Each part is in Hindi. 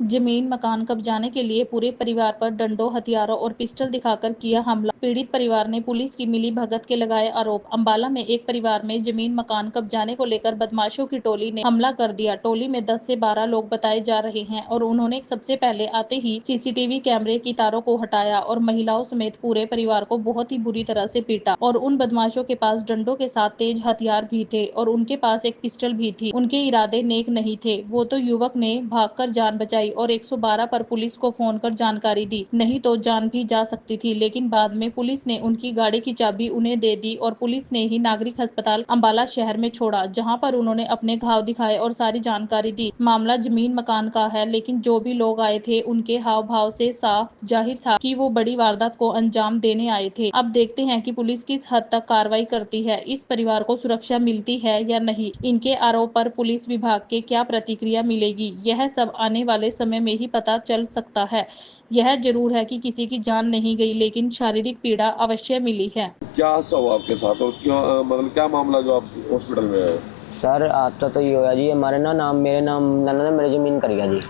जमीन मकान कब्जाने के लिए पूरे परिवार पर डंडों, हथियारों और पिस्टल दिखाकर किया हमला। पीड़ित परिवार ने पुलिस की मिली भगत के लगाए आरोप। अंबाला में एक परिवार में जमीन मकान कब्जाने को लेकर बदमाशों की टोली ने हमला कर दिया। टोली में 10 से 12 लोग बताए जा रहे हैं और उन्होंने सबसे पहले आते ही सीसीटीवी कैमरे की तारों को हटाया और महिलाओं समेत पूरे परिवार को बहुत ही बुरी तरह से पीटा। और उन बदमाशों के पास डंडों के साथ तेज हथियार भी थे और उनके पास एक पिस्टल भी थी। उनके इरादे नेक नहीं थे। वो तो युवक ने भागकर जान बचाई और 112 पर पुलिस को फोन कर जानकारी दी, नहीं तो जान भी जा सकती थी। लेकिन बाद में पुलिस ने उनकी गाड़ी की चाबी उन्हें दे दी और पुलिस ने ही नागरिक अस्पताल अंबाला शहर में छोड़ा, जहां पर उन्होंने अपने घाव दिखाए और सारी जानकारी दी। मामला जमीन मकान का है, लेकिन जो भी लोग आए थे उनके हाव भाव से साफ जाहिर था कि वो बड़ी वारदात को अंजाम देने आए थे। अब देखते हैं कि पुलिस किस हद तक कार्रवाई करती है, इस परिवार को सुरक्षा मिलती है या नहीं, इनके आरोप पर पुलिस विभाग के क्या प्रतिक्रिया मिलेगी, यह सब आने वाले समय में ही पता चल सकता है। यह जरूर है कि किसी की जान नहीं गई, लेकिन शारीरिक पीड़ा अवश्य मिली है। क्या हादसा हुआ आपके साथ और क्यों मतलब क्या मामला जो आप हॉस्पिटल में आए? सर हादसा तो ये होया जी, हमारे मेरे नाम नाना ने मेरी जमीन करिया जी।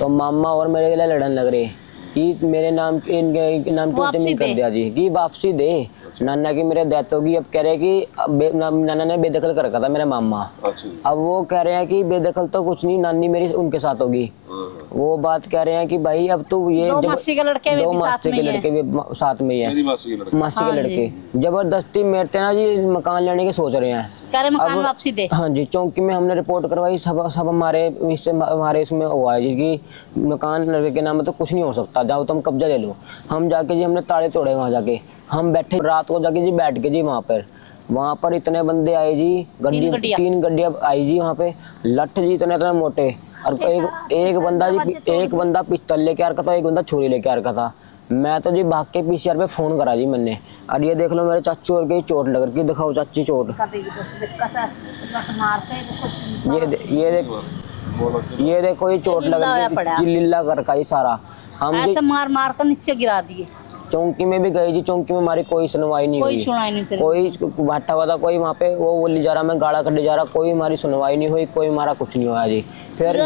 तो मामा और मेरे लिए लड़न लग रहे कि मेरे नाम इनके नाम की जमीन कर दिया जी कि वापसी दे। नाना की मेरे डेथ होगी, अब कह रहे हैं कि नाना ने बेदखल कर रखा था मेरा मामा। अब वो कह रहे हैं कि बेदखल तो कुछ नहीं, नानी मेरी उनके साथ होगी। वो बात कह रहे हैं कि भाई अब तो ये दो मासी के लड़के भी साथ में ही है, मासी के लड़के जबरदस्ती मेरते ना जी मकान लेने की सोच रहे हैं। कह रहे मकान वापसी दे। हाँ जी, चौकी में हमने रिपोर्ट करवाई, सब हमारे इसमें हुआ है जी कि मकान लड़के के नाम में तो कुछ नहीं हो सकता, जाओ तुम कब्जा ले लो। हम जाके जी हमने ताले तोड़े, वहाँ जाके हम बैठे रात को जाके जी बैठ के जी वहाँ पर इतने बंदे आए जी, तीन गड्डियाँ आई जी, वहाँ पे लठ जी इतने मोटे और एक बंदा पिस्टल लेके आ रखा था, एक बंदा छुरी लेके आ रखा था। मैं तो जी भाग के पीसीआर पे फोन करा जी मैंने, और ये देख लो मेरे चाचू और की चोट लग रही, दिखाओ चाची चोट। ये देखो ये चोट लग रही, लीला कर रखा जी सारा। हम ऐसे मार मार कर नीचे गिरा दिए। चौकी में भी गई जी, चौकी में हमारी कोई सुनवाई नहीं हुई, कोई भाटा हुआ था, कोई वहाँ पे वो ले जा रहा, मैं गाड़ा कटे जा रहा, कोई हमारी सुनवाई नहीं हुई, कोई हमारा कुछ नहीं हुआ जी। फिर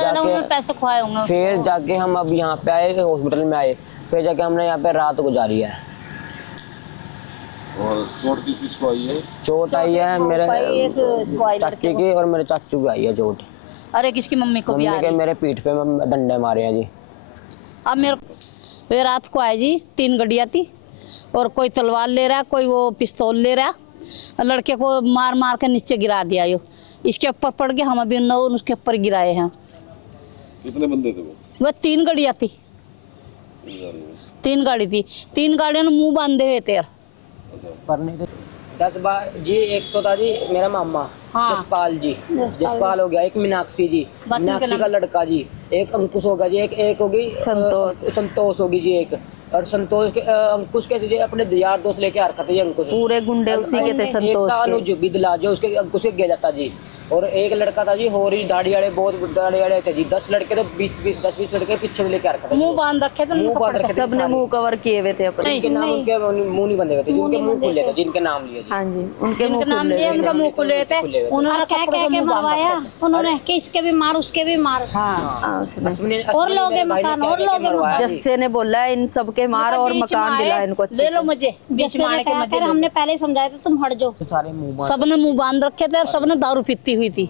जाके हम अब यहाँ पे आए, हॉस्पिटल में आए, फिर जाके हमने यहाँ पे रात गुजारी है। और चोट किसको आई है? चोट आई है मेरे चाची की और मेरे चाचू की आई है चोट। अरे किसकी मम्मी को भी आ रही है। मेरे पीठ पे डंडे मारे हैं जी। अब वे रात को आए जी, 3 गड्डियाँ थी और कोई तलवार ले रहा, कोई वो पिस्तौल ले रहा, लड़के को मार मार के नीचे गिरा दिया। यो इसके ऊपर पड़ गया, हम अभी 9 उसके ऊपर गिराए हैं। कितने बंदे थे वो 3 गड्डियाँ थी, 3 गाड़ी थी, 3 गाड़ियों ने मुंह बांधे हुए थे। 10 बार जी, एक तो था जी मेरा मामा जसपाल जी, जसपाल हो गया, एक मीनाक्षी जी, मीनाक्षी का लड़का जी, एक अंकुश होगा जी, एक होगी संतोष होगी जी, एक और संतोष के अंकुश के जी अपने यार दोस्त लेके आ रखा था जी, अंकुश पूरे गुंडे उसी के थे। संतोष अनुज बिदला जो उसके अंकुश के गया जाता जी, और एक लड़का था जी होरी दाढ़ी वाले, बहुत दाढ़ी वाले थे जी। 10 लड़के तो 10-20 लड़के पीछे लेके आ रखा था, मुंह बांध रखे थे, सबने मुंह कवर किए हुए थे अपने। उनके नाम उनके मुंह नहीं बंधे हुए थे, जिनके मुंह खुले थे, जिनके नाम लिए। हाँ जी, उनके नाम लिए, उनका मुंह खुले थे। उन्होंने कह के मरवाया उन्होंने कि इसके भी मार उसके भी मार। और लोग मकान और लोग, जस्से ने बोला इन सबके मार और मकान दिला इनको, ले लो मुझे बीच मार के। हमने पहले ही समझाया था तुम हट जाओ। सबने मुंह बांध रखे थे और सबने दारू पीती हुई थी,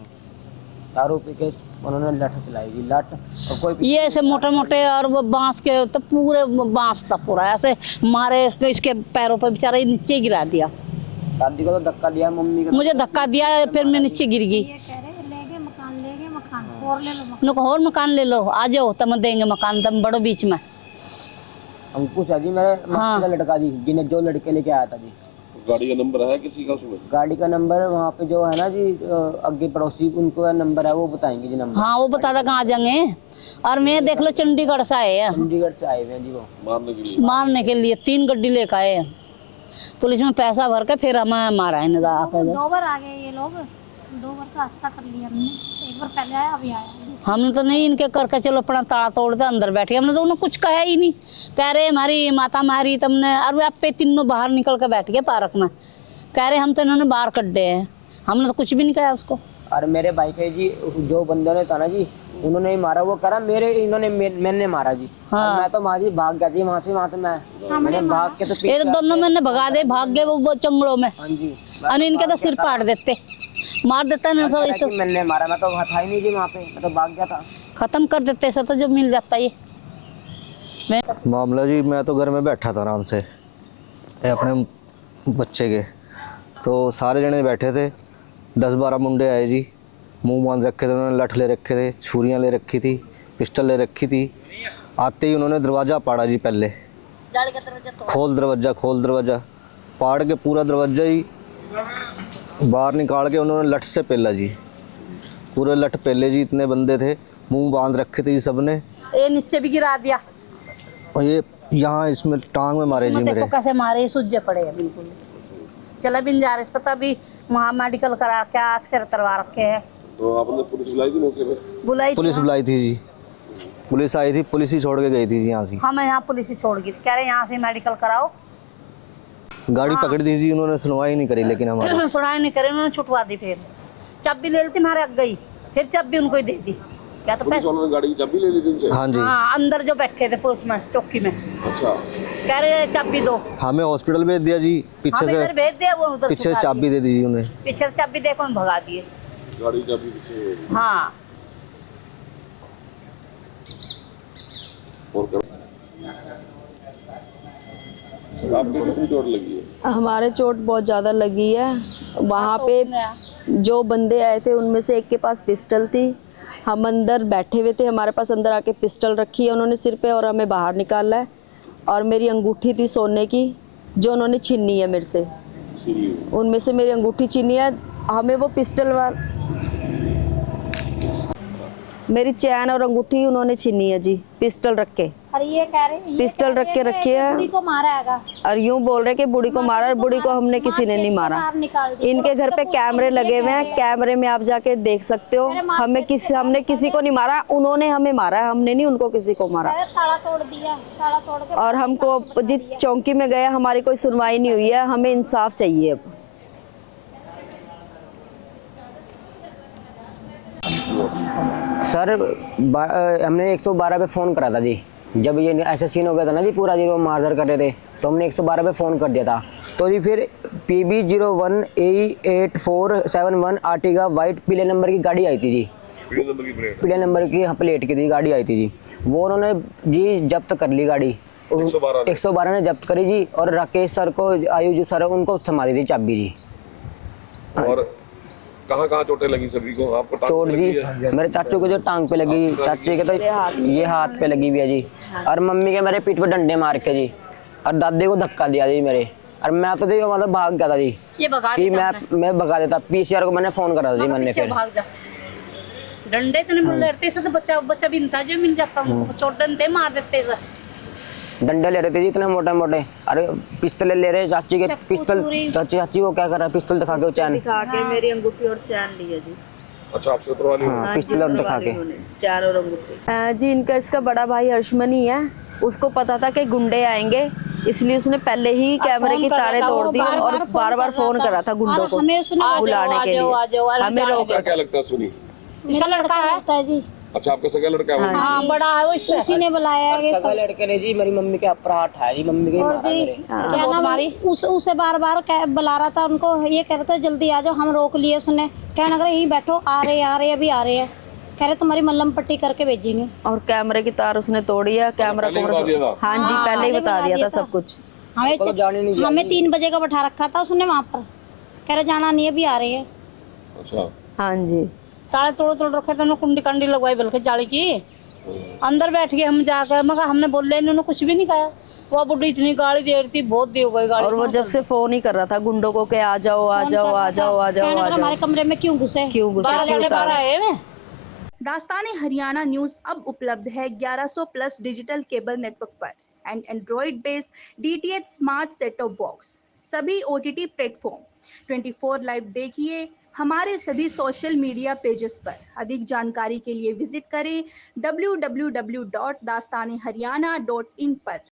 दारू पी के उन्होंने लठ चलाई जी, लठ और कोई ये ऐसे मोटे मोटे और वो बांस के तो पूरे बांस था पूरा, ऐसे मारे तो इसके पैरों पर बेचारा नीचे गिरा दिया। दादी को तो धक्का दिया, मम्मी को मुझे धक्का दिया, फिर मैं नीचे गिर गई। और मकान ले लो, आ जाओ तब देंगे मकान, तब बड़ो बीच में। अंकुश है जी मेरे मासी का लड़का जी, जिन्हें जो लड़के लेके आया था जी। गाड़ी का नंबर है किसी का उसमें? गाड़ी का नंबर वहाँ पे जो है ना जी, आगे पड़ोसी उनको नंबर है, वो बताएंगे जी नंबर। हाँ वो बता देगा कहाँ जाएंगे। और मैं देख लो चंडीगढ़ से आए हैं, चंडीगढ़ से आए हैं जी, वो मारने के लिए 3 गड्डी लेकर आए हैं। पुलिस में पैसा भर के फिर हमें मारा है। 2 बार आ गए ये लोग, 2 बार का रास्ता कर लिया हमने, एक बार पहले आया अभी आया। हमने तो नहीं इनके करके चलो अपना ताला तोड़ दे अंदर बैठे, हमने तो उन्हें कुछ कहा ही नहीं। कह रहे हमारी माता मारी तुमने, और आप पे तीनों बाहर निकल के बैठ गए पार्क में, कह रहे हम तो इन्होंने बाहर कट दे हैं, हमने तो कुछ भी नहीं कहा उसको। और मेरे भाई के जी जो बंदों ने था ना जी, उन्होंने ही मारा। वो करा मैंने मारा जी। हाँ। मैं तो माँ जी भाग गया जी वहाँ से मैंने भाग के तो ये तो दोनों मैंने भगा दे, भाग गए वो जंगलों में। हाँ जी। और इनके तो सिर पाड़ देते, मार देता ना सब इसे। मैंने मारा, मैं तो वहाँ था ही नहीं जी वहाँ पे, मैं तो भाग गया था। खत्म कर देते ऐसा तो जो मिल जाता ये। मामला जी, मैं तो घर में बैठा था आराम से अपने बच्चे के, तो सारे जने बैठे थे। 10-12 मुंडे आए जी, मुंह बांध रखे थे उन्होंने, लठ ले रखे थे, छुरियाँ ले रखी थी, पिस्टल ले रखी थी। आते ही उन्होंने दरवाज़ा पाड़ा जी। पहले खोल दरवाज़ा पाड़ के पूरा दरवाज़ा ही बाहर निकाल के उन्होंने लठ से पेला जी, पूरे लठ पेले जी। इतने बंदे थे, मुंह बांध रखे थे जी सबने। ये नीचे भी गिरा दिया और ये यहाँ इसमें टांग में मारे जी मेरे। कैसे मारे, सूझे पड़े हैं बिल्कुल। चला भी नहीं जा रहा, इस पता भी वहाँ मेडिकल करा के अक्सर करवा रखे हैं। तो आपने पुलिस बुलाई थी मौके पे? पुलिस बुलाई थी जी, पुलिस आई थी, पुलिस ही छोड़ के गई थी जी यहाँ से। हाँ, मैं यहाँ पुलिस ही छोड़ गई, कह रहे यहाँ से मेडिकल कराओ। गाड़ी पकड़ दी जी उन्होंने, सुनवाई नहीं करी लेकिन हमारी सुनाई नहीं करे, उन्होंने छुटवा दी। फिर चाबी ले ली थी हमारे गई, फिर चाबी उनको ही दे दी। क्या तो पुलिस वालों ने गाड़ी की चाबी ले ली थी उनसे? हाँ जी। हाँ, अंदर जो बैठे थे पुलिस में चौकी में, अच्छा। कह रहे चाबी दो। हमें हॉस्पिटल भेज दिया जी, पीछे से भेज दिया, वो उधर पीछे चाबी दे दी जी उन्हें। पीछे चाबी देखो भगा दिए। गाड़ी की चाबी पीछे। हाँ। और कर आपको कितनी चोट लगी है? हमारे चोट बहुत ज़्यादा लगी है। वहाँ पे जो बंदे आए थे उनमें से एक के पास पिस्टल थी, हम अंदर बैठे हुए थे, हमारे पास अंदर आके पिस्टल रखी है उन्होंने सिर पे और हमें बाहर निकाला है। और मेरी अंगूठी थी सोने की जो उन्होंने छीनी है मेरे से, उनमें से मेरी अंगूठी छीनी है। हमें वो पिस्टल मेरी चैन और अंगूठी उन्होंने छीनी है जी, पिस्टल रख के। और ये कह रहे पिस्टल रख के रखी है बुढ़ी को मारा हैगा, और यूं बोल रहे कि बुढ़ी को मारा है। बुढ़ी को हमने किसी ने नहीं मारा। इनके घर पे कैमरे लगे हुए हैं, कैमरे में आप जाके देख सकते हो। हमने किसी को नहीं मारा, उन्होंने हमें मारा है, हमने नहीं उनको किसी को मारा। ताला तोड़ दिया, ताला तोड़ के। और हमको जिस चौकी में गए, हमारी कोई सुनवाई नहीं हुई है, हमें इंसाफ चाहिए अब। सर हमने 112 पे फ़ोन करा था जी। जब ये ऐसा सीन हो गया था ना जी, पूरा जी वो मारधर कर रहे थे, तो हमने 112 पे फ़ोन कर दिया था। तो जी फिर PB01A8471 आर्टिगा वाइट पीले नंबर की गाड़ी आई थी जी, पीले नंबर की प्लेट की थी गाड़ी आई थी जी। वो उन्होंने जी जब्त कर ली गाड़ी, 112 ने जब्त करी जी। और राकेश सर को, आयुष सर, उनको थमा दी थी चाबी जी। और कहाँ चोटें लगी सभी को? आपको चोट जी मेरे चाचू को जो टांग पे लगी, चाची के तो ये हाथ पे लगी हुई है जी। और मम्मी के मेरे पीठ पे डंडे मार के जी, और दादी को धक्का दिया जी मेरे। और मैं तो जी मतलब भाग गया था जी, ये भगा कि मैं भगा देता। PCR को मैंने फोन करा था जी मैंने। फिर भाग जा, डंडे तो नहीं मिल रहे थे, तो बच्चा भी था जो मिल जाता, चोट डंडे मार देते। डंडे ले रहे थे जी इतने मोटे मोटे, अरे पिस्टल ले रहे चाची के, पिस्टल। चाची को क्या कर रहा है, पिस्टल दिखा के चैन दिखा के मेरी अंगूठी और चैन ली है जी। अच्छा, आपसे उतरवा ली? हाँ, पिस्टल और दिखा के चैन और अंगूठी जी। इनका इसका बड़ा भाई हर्षमनी है, उसको पता था कि गुंडे आएंगे, इसलिए उसने पहले ही कैमरे की तारें तोड़ दी और बार-बार फोन करा था गुंडों को बुलाने के लिए। हमें रोका। क्या लगता है सुनी? इसका लड़का है जी। अच्छा, आपका सगा लड़का है? हाँ, बड़ा है वो, उसी ने बुलाया है। सगा लड़के ने जी मेरी मम्मी के अपराध है जी, मम्मी के मारा मेरे। क्या नाम, उसे बार बार बुला रहा था उनको, ये कह रहा था जल्दी आ जाओ, हम रोक लिए। उसने कहने लगा यहीं बैठो, आ रहे अभी आ रहे हैं, कह रहे तुम्हारी मल्लम पट्टी करके भेजेंगे। और कैमरे की तार उसने तोड़ी है, कैमरा को। हाँ जी, पहले ही बता दिया था सब कुछ। हमें 3 बजे का बैठा रखा था उसने वहाँ पर, कह रहे जाना नहीं, अभी आ रहे हैं। अच्छा। हाँ जी, ताले तोड़ रखे थे, कुंडी कंडी लगवाई बल्कि जाली की। अंदर बैठ गए हम जाकर, मगर हमने बोले इन्होंने कुछ भी नहीं कहा। वो बुढ़ी इतनी गाली दे रही थी, बहुत दी हो गई गाली। और वो जब से फोन ही कर रहा था गुंडों को कि आ जाओ आ जाओ आ जाओ आ जाओ, हमारे कमरे में क्यों घुसे, दास्तान-ए हरियाणा न्यूज़ अब उपलब्ध है 1100+ डिजिटल केबल नेटवर्क पर and Android based DTH smart set top box, सभी OTT प्लेटफॉर्म। 24 लाइव देखिए हमारे सभी सोशल मीडिया पेजेस पर। अधिक जानकारी के लिए विजिट करें www.dastaneharyana.in पर।